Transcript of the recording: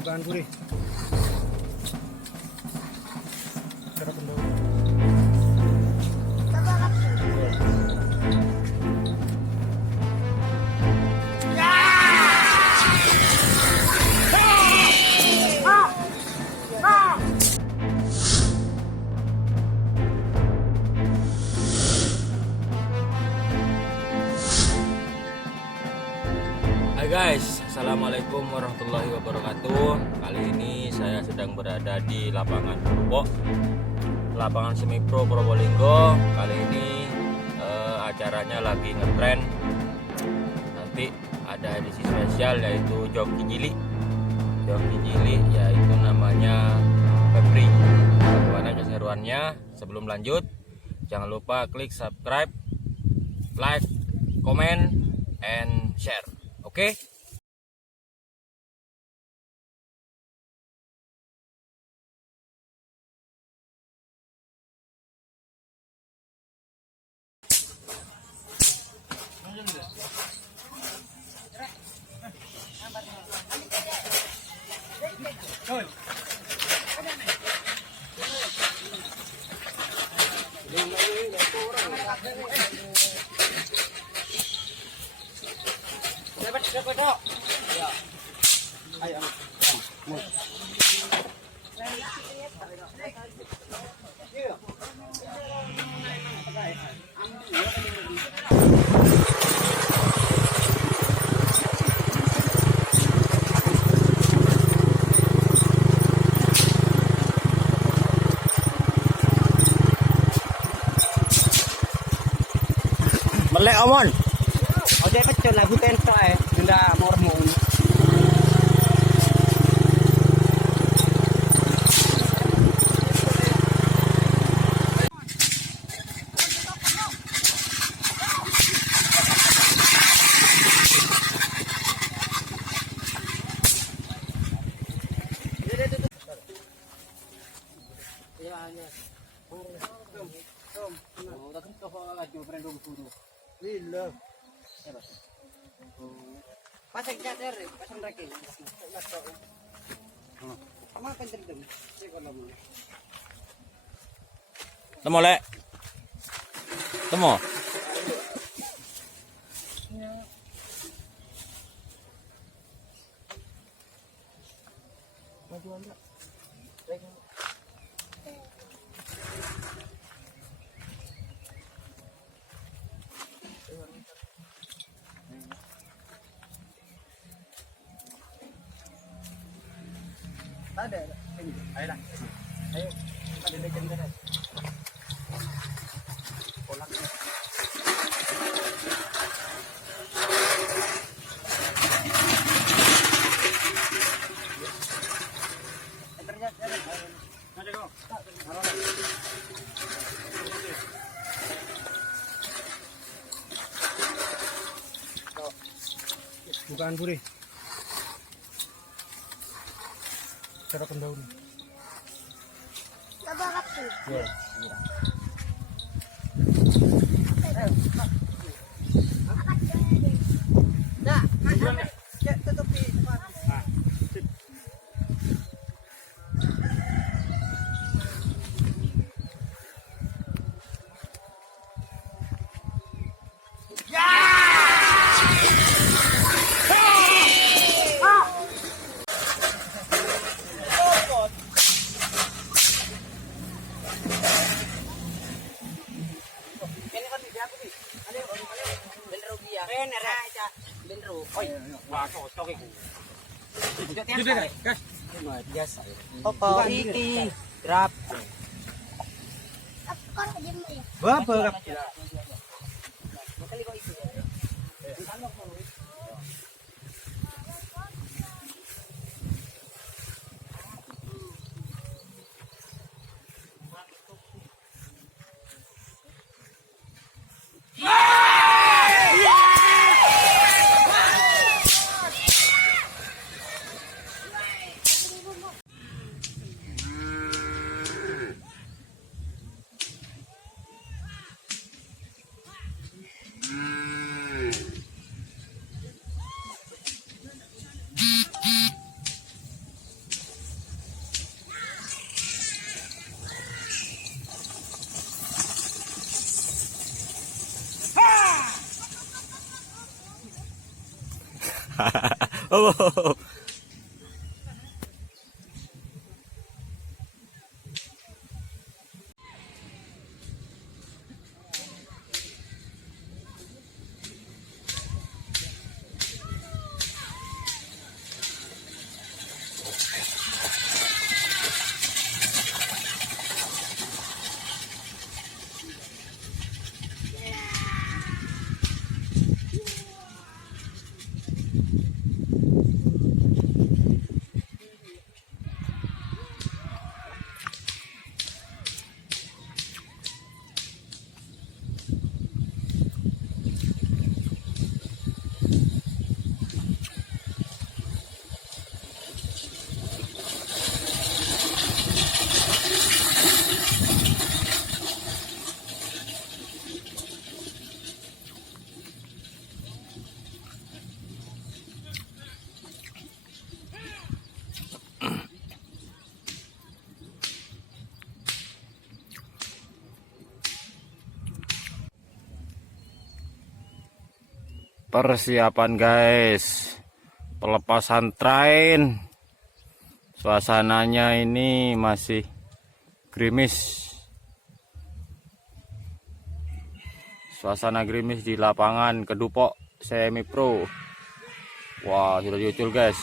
Bukaan gurih. Cara pendahulu. Hai guys, assalamualaikum warahmatullahi wabarakatuh. Kali ini saya sedang berada di lapangan Purwo, lapangan semi pro Probolinggo. Kali ini acaranya lagi ngetren. Nanti ada edisi spesial yaitu joki cilik. Joki cilik yaitu namanya Febri. Bagaimana keseruannya? Sebelum lanjut, jangan lupa klik subscribe, like, comment, and share. Oke? Melek omon. Oke, kecil lagu tento ndak mormon. Pasang cater, pasang rakin. Sama penting. Temo lek. Temo. Ada. Ayolah. Ayo. Ada dekat sana. Kolak. Bukaan gurih. Cara pendahulu. Ya. Nah, tutupi. Opo iki drap. Berapa? Oh. Persiapan guys, pelepasan train. Suasananya ini masih gerimis. Suasana gerimis di lapangan Kedupok Semi Pro. Wah, sudah diucul guys.